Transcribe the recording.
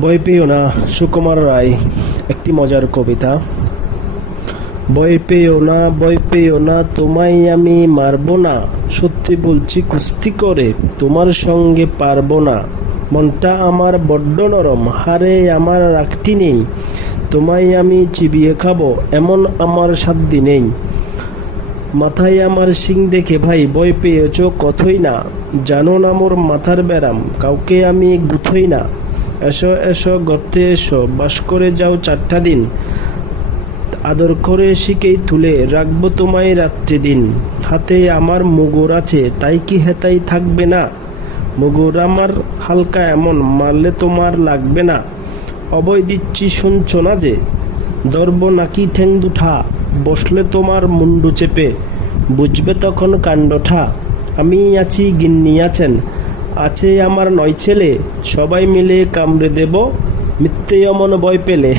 ভয় পেও না, সুকুমার রায়। একটি মজার কবিতা। ভয় পেও না, ভয় পেও না, তোমায় আমি মারবো না। সত্যি বলছি, কুস্তি করে তোমার সঙ্গে পারবো না। মনটা আমার বড্ড নরম, হারে আমার রাগটি নেই। তোমায় আমি চিবিয়ে খাবো, এমন আমার সাধ্য নেই। মাথায় আমার শিং দেখে ভাই ভয় পেয়েছ কতই না। জানো না মোর মাথার ব্যারাম, কাউকে আমি গুথই না। এসো এসো গর্তে এসো, বাস করে যাও 4টা দিন। আদর করে শিকেই তুলে রাখবো তোমায় রাত্রি দিন। হাতে আমার মুগুর আছে, তাই কি হেতাই থাকবে না? মুগুর আমার হালকা, এমন মারলে তোমার লাগবে না। অভয় দিচ্ছি শুনছো না যে, ধরবো নাকি ঠ্যাং দুঠা? বসলে তোমার মুন্ডু চেপে, বুঝবে তখন কাণ্ডঠা। আমি আছি, গিন্নি আছেন, আছে আমার 9 ছেলে। সবাই মিলে কামড়ে দেব, মিথ্যে অমন ভয় পেলে।